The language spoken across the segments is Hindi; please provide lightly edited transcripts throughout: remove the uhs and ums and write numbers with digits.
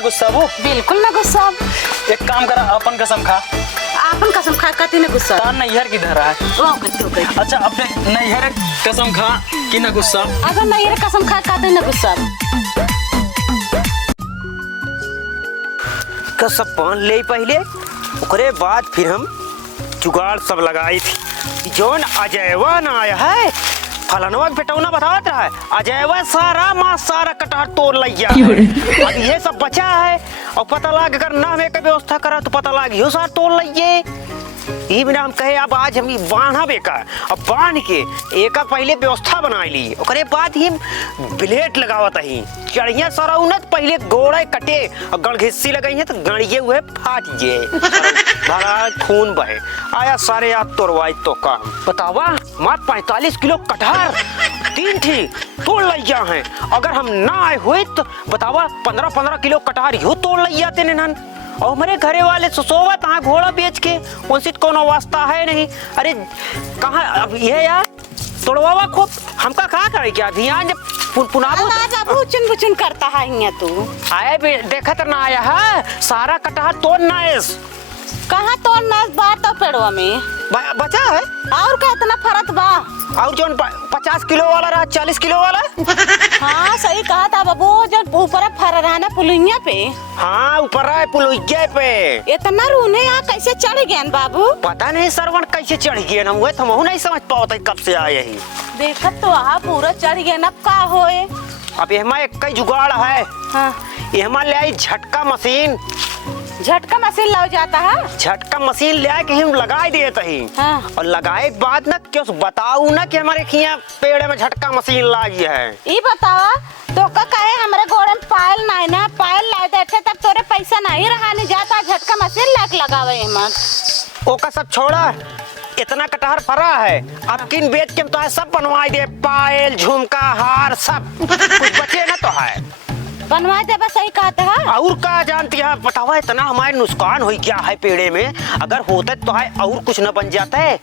ना गुस्सा वो? बिल्कुल ना गुस्सा। एक काम करा, अपन कसम खा। आपन कसम खा कती ना गुस्सा। तार नैहर किधर है? वो कती। अच्छा अपने नैहर कसम खा कि ना गुस्सा? अगर नैहर कसम खा कती ना गुस्सा। कसम पान ले पहले, ओकरे बाद फिर हम जुगाड़ सब लगाई थी। जोन अजयवा ना आया है, फलनवा बेटौना बतावत रहा है, अजयवा सारा माँ सारा कटहर तोड़ लिया है। अब ये सब बचा है और पता लग अगर ना हमें का व्यवस्था करा तो पता लग यो सारा तोड़ लिए। ये बिना हम कहे अब आज हम बांधा बेका, अब बांध के एक पहले व्यवस्था बना ली, ओकरे बाद ही ब्लेड लगावत ही। चढ़िया सारा उन्नत पहले गोड़े कटे और गणघिस्सी लगाई है तो गणिये हुए फाट गए, भरा खून बहे। आया सारे याद तोड़वाई तो का बतावा, मात्र 45 किलो कटहर 3 थी तोड़ लिया है। अगर हम ना आए हुए तो बतावा 15-15 किलो कटहर यूँ तोड़ लिया जाते नन। और हमारे घरे वाले सोवत हाँ घोड़ा बेच के, उनसे कोनो वास्ता है नहीं। अरे कहाँ अब ये यार तोड़वा खूब हमका कहा करे क्या ध्यान जब पुनाबो बाबू चुन बुचुन करता है यहाँ तू। आए भी देखा तो ना आया है, सारा कटहर तोड़ना है। कहाँ तोड़ना बात तो पेड़वा में बचा है और क्या इतना फर्क बा? और जो 50 किलो वाला रहा 40 किलो वाला। हाँ सही कहा था बाबू, जो ऊपर फर रहा ना पुलिया पे। हाँ ऊपर है पुलिया पे। इतना रूने यहाँ कैसे चढ़ गए बाबू? पता नहीं सरवण कैसे चढ़ गए ना, हुए हम नहीं समझ पाते कब से आए ही। देखत तो वहाँ पूरा चढ़ गए ना, का होए? अब ये एक कई जुगाड़ है। हाँ ये ले आई झटका मशीन। झटका मशीन लग जाता है? झटका मशीन ले आए कि हम लगाए दिए तही। हाँ। और लगाए के बाद ना क्यों बताऊ ना कि हमारे खिया पेड़ में झटका मशीन लाई है। ये बतावा तो का कहे हमारे गोड़े में पायल नहीं ना, पायल लाए थे तब तोरे पैसा नहीं रहा नहीं जाता, झटका मशीन लाके लगावे मत। ओका सब छोड़ा, इतना कटहर फरा है, अब किन बेच के तो सब बनवा दे, पायल झुमका हार सब कुछ बचे ना तो है बनवा दे। बस सही कहते हैं। और का जानती है बतावा, इतना हमारे नुकसान हो गया है पेड़े में, अगर होता तो है और कुछ न बन जाता है।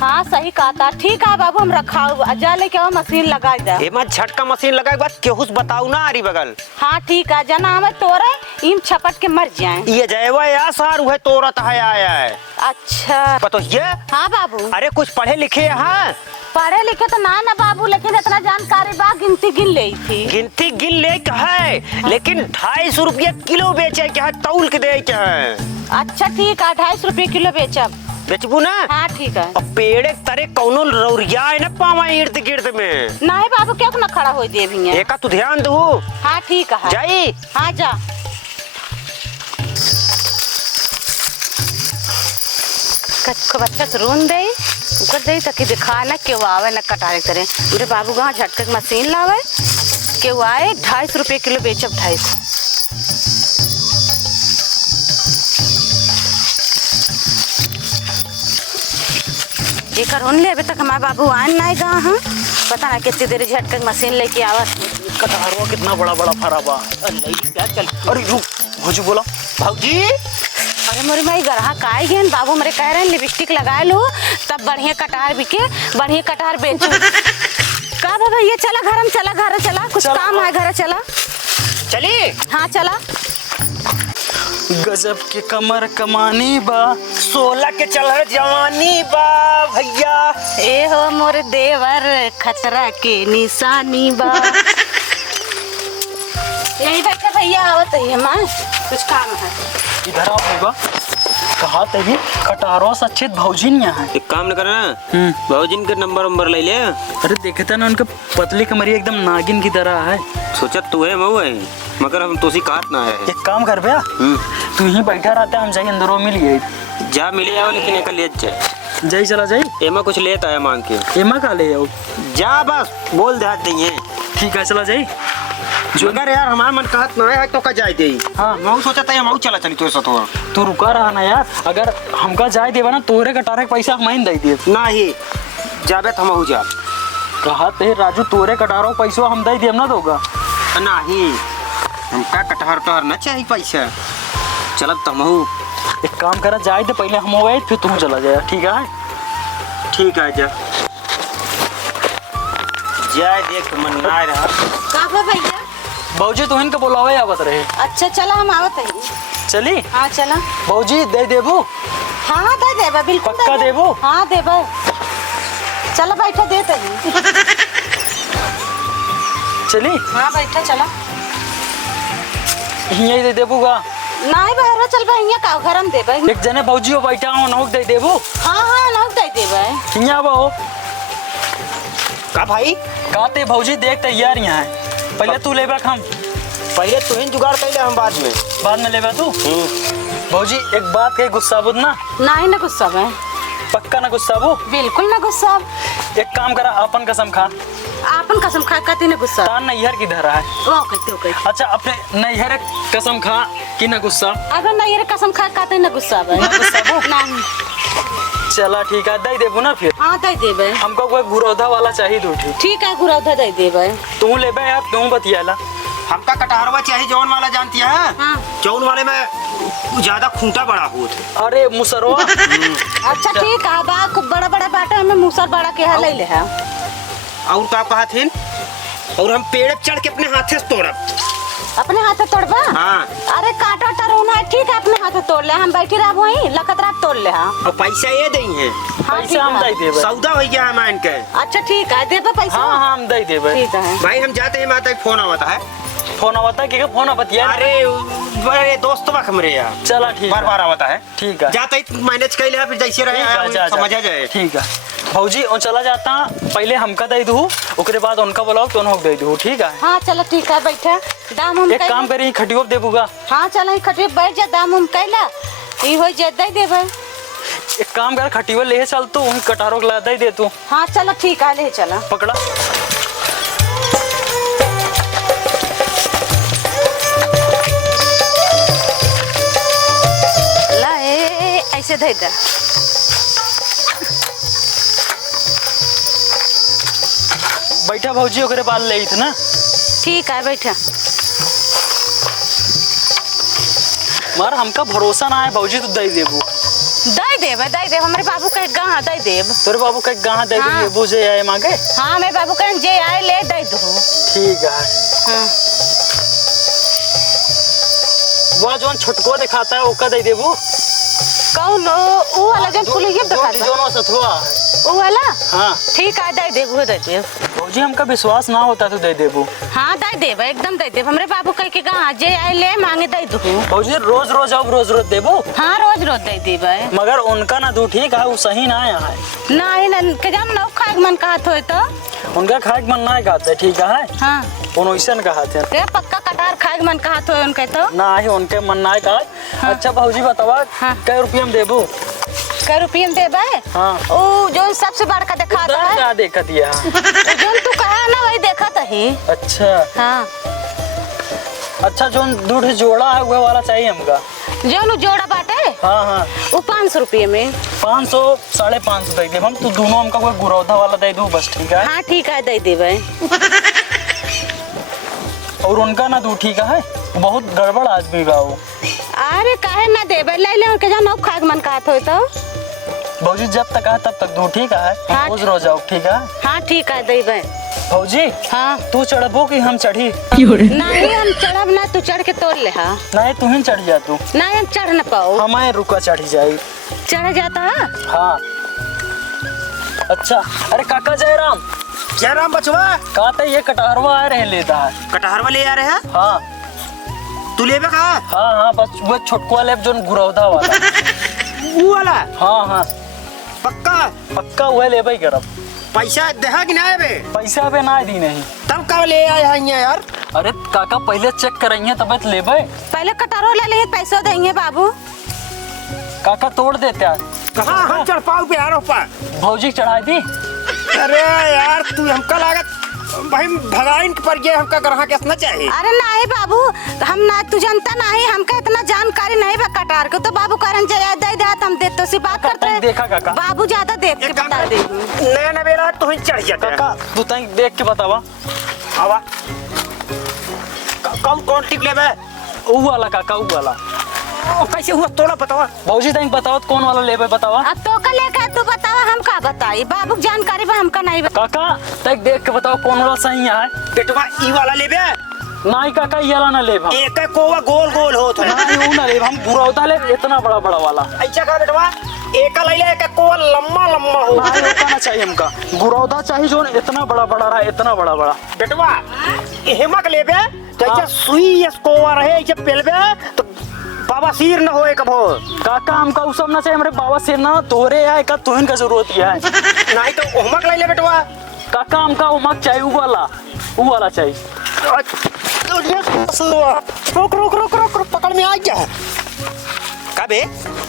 हाँ सही कहा था। ठीक है बाबू हम रखा जा लेके आओ मशीन लगा दे। ये मत झटका मशीन लगाए के बाद केहू से बताऊ ना आरी बगल। हाँ ठीक है, जना हमें तोरे इम छपट के मर जाए। ये जयवा या सार हुए तोरत है आया है। अच्छा पतो ये? हाँ बाबू। अरे कुछ पढ़े लिखे हैं? पढ़े लिखे तो ना ना बाबू, लेकिन इतना जानकारी बा, गिनती गिन ले थी। गिनती गिन ले का है, लेकिन 250 रुपया किलो बेचे क्या है, तौल के दे क्या है। अच्छा ठीक है, 250 रुपये किलो बेचब। बेचबू ना? हाँ ठीक है। अब पेड़े तरे कौनो रौरिया है ना पावा इर्द गिर्द में। नहीं बाबू क्या ना खड़ा हो दे भी। एका तू ध्यान दू। हाँ ठीक है। जाई। हाँ जा। बच्चा रोन दे उकर दे तक दिखा ना क्यों आवे ना कटारे करे। मेरे बाबू गाँव झटके की मशीन लावे क्यों आए, 250 रुपये किलो बेचब। 250 एक ले अभी तक हमारे बाबू आन नहीं गा। हाँ पता ना कितनी देर झटके की मशीन लेके आवत। कटहरवा कितना बड़ा बड़ा फरा बा। क्या चल? अरे रुक भौजी बोला। भाजी अरे मोरी माई गरहा काई गए बाबू, मेरे कह रहे हैं लिपस्टिक लगा लो तब बढ़िया कटहर बिके, बढ़िया कटहर बेचो। का बाबा ये चला घर, हम चला घर, चला कुछ काम है घर, चला चली। हाँ चला। गजब के कमर कमानी बा, 16 के चल रहे जवानी बा भैया। ए हो मोर देवर खतरा के निशानी बा। यही बैठे भैया आवत है माँ, कुछ काम है। इधर आओ भैया। कहा तभी कटहरों से अच्छे भौजिन यहाँ है। एक काम न करना, भौजिन का नंबर ले ले। अरे देखे था ना उनका पतली कमरिया एकदम नागिन की तरह है। सोचा तू है मऊ है, मगर हम तो काट ना है। एक काम कर भैया, तू यहीं बैठा रहता है, हम जाइए अंदरों मिलिए। जा मिले आओ, लेकिन एक ले जाई चला जाई। एमा कुछ लेता है मांग के। एमा का ले आओ। जा बस बोल देते हैं। ठीक है चला जाई। मगर यार हमारा मन कहत ना है तो का जाए दे। हाँ मैं सोचा था मऊ चला चली तो ऐसा तो तू रुका रहा ना यार, अगर हमका जाए देवा ना तोरे कटारे के पैसा हम दे दिए ना ही जाबे तो हम जा। कहा ते राजू तोरे कटारों पैसा हम दे दिए ना दोगा नहीं, हमका कटहर टहर ना चाहिए पैसा। चल तमहू एक काम करा, जाए तो पहले हम हो गए फिर तुम चला जाए। ठीक है? ठीक है जा जाए देख मन ना रहा। का भैया भौजी तू इनके बुलावे आवत रहे। अच्छा चला हम आवत है। चली हाँ चला। भौजी दे देबू? हाँ दे देबा बिल्कुल। पक्का देबू? हाँ देबा। चला बैठा देते ही। चली हाँ बैठा चला। यही दे देबूगा? नहीं बहरा चल बा यहाँ का घर हम देबा। एक जने भौजी हो बैठा हो नौक दे देबू? हाँ हाँ नौक दे देबा। यहाँ बा हो का भाई? काते भौजी देख तैयार यहाँ है। पहले तू लेबा हम? पहले तू ही जुगाड़ कर ले, हम बाद में लेबा तू। भौजी एक बात कही, गुस्सा बुद ना? नहीं ना गुस्सा में। पक्का ना गुस्सा बो? बिल्कुल ना गुस्सा। एक काम करा, अपन कसम खा। आपन कसम खा कहती ना गुस्सा। तान नैहर की धरा है। वो कहते हो कहते। अच्छा अपने नैहर कसम खा कि ना गुस्सा? अगर नहीं ये कसम खा कहते ना गुस्सा बे। ना गुस्सा बो? नहीं। चला ठीक है, दे देबू ना फिर? हाँ दे देबे। हमको कोई गुरौधा वाला चाहिए दूठी। ठीक है गुरौधा दे देबे। तू लेबे यार, तू बतियाला। हमका कटहरवा चाहिए जौन वाला, जानती है? हाँ। जौन वाले में ज्यादा खूंटा बड़ा होता। अरे मुसरवा। अच्छा ठीक है, बा खूब बड़ा बड़ा बाटा में मूसर बड़ा के ले ले है। और का कहा थे? और हम पेड़ चढ़ के अपने हाथे से तोड़ब। अपने हाथ से तोड़बा? हाँ। अरे काटा टरोना है, ठीक है अपने हाथ से तोड़ ले, हम बैठी रह वहीं लकतरा तोड़ ले। हाँ और पैसा ये दें है? हाँ, ठीक पैसा हम है। दे देबे। सौदा हो गया हमारे के। अच्छा ठीक है देबे पैसा। हाँ हाँ हम दे देबे। ठीक है। भाई हम जाते हैं, माता फोन आवता है। फोन आवता है कि फोन बतिया? अरे बड़े दोस्त बा हमरे यार। चला ठीक बार है। बार आवता है। ठीक है जाते ही मैनेज कर ले, फिर जैसे रहे ठीक है, जा, जा। समझा जाए। ठीक है भौजी, और चला जाता पहले हमका दे दू, उसके बाद उनका बुलाओ तो उन्होंने दे दू। ठीक है हाँ चलो ठीक है बैठा। दाम हम एक काम करी, खटियो देबूगा? हाँ चलो खटियो बैठ जा, दाम हम कैला ई हो जा दे देबे। एक काम कर, खटियो ले चल तू, उन कटारों ला दे दे तू। हाँ चलो ठीक है ले चला। पकड़ा। ला ऐसे दे दे। बैठा भौजी, ओकरे बाल ले थे ना? ठीक है बैठा। मार हमका भरोसा ना है भौजी, तू दे देबू? दे देबे दे देब, हमारे बाबू कहे गाँ दे देब। तोरे बाबू का गाँव दे हाँ। देबू जे आए मांगे? हाँ मेरे बाबू कहे जे आए ले दे दो। ठीक है। हाँ वो जोन छुटको दिखाता है ओका दे देबू? कौन वो वाला जो फुलिया दिखा दे? जोन सथुआ वो वाला? हाँ ठीक है दे देब, वो दे देब। भौजी हमका विश्वास ना होता तो दे देबू? हाँ दे देब एकदम दे देब, हमरे बाबू कहे के गाँ जे आए ले मांगे दे दो। भौजी रोज रोज अब रोज रोज देबू? हाँ रोज रोज दे देबे। मगर उनका ना दू ठीक है, वो सही ना है। नहीं ना के जान ना खाए के मन कहत होय तो? उनका खाए के मन ना कहते, ठीक है? हाँ उनोइसन कहते रे पक्का कटार खाए के मन कहत होय उनके तो? ना ही उनके मन ना कहा। हाँ। अच्छा भौजी बतावा, हाँ। कै रुपया में देबू? कै रुपये में देबे? हाँ। ओ जो सबसे बड़का दिखा उधर है क्या देखा दिया? जो तू कहा ना वही देखा ही। अच्छा हाँ अच्छा, जो दूध जोड़ा है वो वाला चाहिए हमका। जो नु जोड़ा बाटे हाँ हाँ वो 500 रुपये में। 500 550 दे दे हम। तू दोनों हमका कोई गुरौधा वाला दे दू बस, ठीक है? हाँ ठीक है दे देबे। और उनका ना दू, ठीक है? बहुत गड़बड़ आदमी बा वो। अरे काहे ना देबे, ले ले उनके जान खाए के मन कहत होय तो? भौजी जब तक है तब तक दू, ठीक है? हाँ। रोज रोज आओ, ठीक है? हाँ ठीक है देबे। भौजी हाँ तू चढ़बो कि हम चढ़ी? नहीं हम चढ़ब ना, तू चढ़ के तोड़ ले। हाँ नहीं तू ही चढ़ जा तू। नहीं हम चढ़ न पाओ। हमारे रुका चढ़ी जाए। चढ़ जाता है? हाँ अच्छा। अरे काका जयराम, क्या राम बचवा? कहते ये कटहरवा आ रहे लेता है। कटहरवा ले आ रहे हैं? हाँ तू लेबे का? हाँ हाँ बस वो छोटको वाले जो गुरौधा वाला। वो वाला? हाँ हाँ पक्का? पक्का वह ले भाई करब। पैसा देहा कि ना बे? पैसा पे ना दी नहीं। तब कब ले आए हैं यार? अरे काका पहले चेक करेंगे तब ले भाई। पहले कटारो ले ले, पैसा देंगे बाबू। काका तोड़ देते हैं। कहाँ हम चढ़ पाओ पे यार ऊपर? भौजी चढ़ाई दी। अरे यार तू हमका लागत भाई भगाइन पर ये हमका ग्राहक कितना चाहिए? अरे नहीं बाबू, हम ना तू जानता नहीं, हमका इतना जानकारी नहीं बा कटार के तो बाबू करन जाए दे दे हम दे तो सी बात करते हैं। देखा काका? बाबू ज्यादा देख के बता दे। नया नवेला तू ही चढ़ जाता है। काका तू तक देख के बतावा। आवा कौन टिप लेबे? ऊ वाला काका, ऊ वाला। कैसे हुआ तोड़ा बतावा। भौजी तक बताओ कौन वाला लेबे बतावा। अब तो का लेकर तू बतावा, हम का बताई? बाबू जानकारी बा हमका नहीं बा। काका तक देख के बताओ कौन वाला सही है। बेटवा ई वाला लेबे? नहीं काका ये वाला ना लेब हम एक कोवा गोल गोल हो तो नहीं वो ना लेब हम गुरौता ले इतना बड़ा बड़ा वाला ऐसा का बेटवा एक लैले एक कोवा लंबा लंबा हो नहीं होता ना चाहिए हमका गुरौता चाहिए जो इतना बड़ा बड़ा रहा इतना बड़ा बड़ा बेटवा हेमक लेबे तो ऐसा सुई कोवा रहे ऐसे पेलबे तो बाबा सिर न होए कभो काका हमका उ सब ना चाहिए हमरे बाबा से ना तोरे है का तोहन का जरूरत है नहीं तो हेमक ले ले बेटवा काका हमका उमक चाहिए वो वाला चाहिए रुक रुक रुक रुक रुक पकड़ में आ जा का बे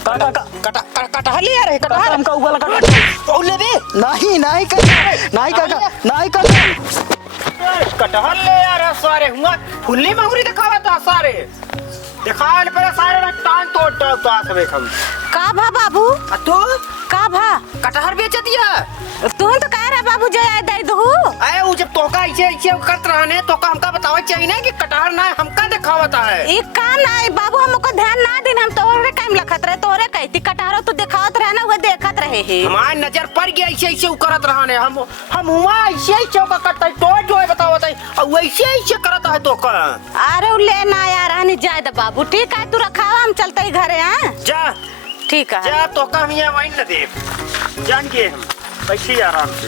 काका कटहल ले यार काका कटहल हमका वो वाला काका ओ ले बे नहीं नहीं काका नहीं काका कटहल ले यार सारे हुआ फुल्ली मंगूरी दिखावा था सारे दिखाल पर सारे ना टांग तोड़ ता सब हम का भा बाबू आ तू का भा कटहल बेच दिया तू तो कह रहा बाबू जय दे दू अरे वो जब तोका ऐसे ऐसे करत रहने तो हमका बतावा चाहिए ना कि कटहल ना हमका दिखावता है एक का नहीं बाबू हमको ध्यान ना दिन हम तोरे टाइम लखत रहे तोरे कहती कटारो तो दिखावत रहे ना वो देखत रहे है हमार नजर पड़ गया ऐसे ऐसे करत रहने हम हुआ ऐसे ही चौका करता है तो जो है बतावता है और वैसे ऐसे करता है तो का अरे ले ना यार हनी जाए दे बाबू ठीक है तू रखावा हम चलते ही घरे हैं जा ठीक है जा तो का हम यहाँ वहीं न दे जान गए हम ऐसे ही आराम से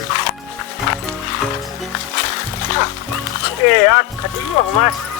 ए यार खटियो हमारे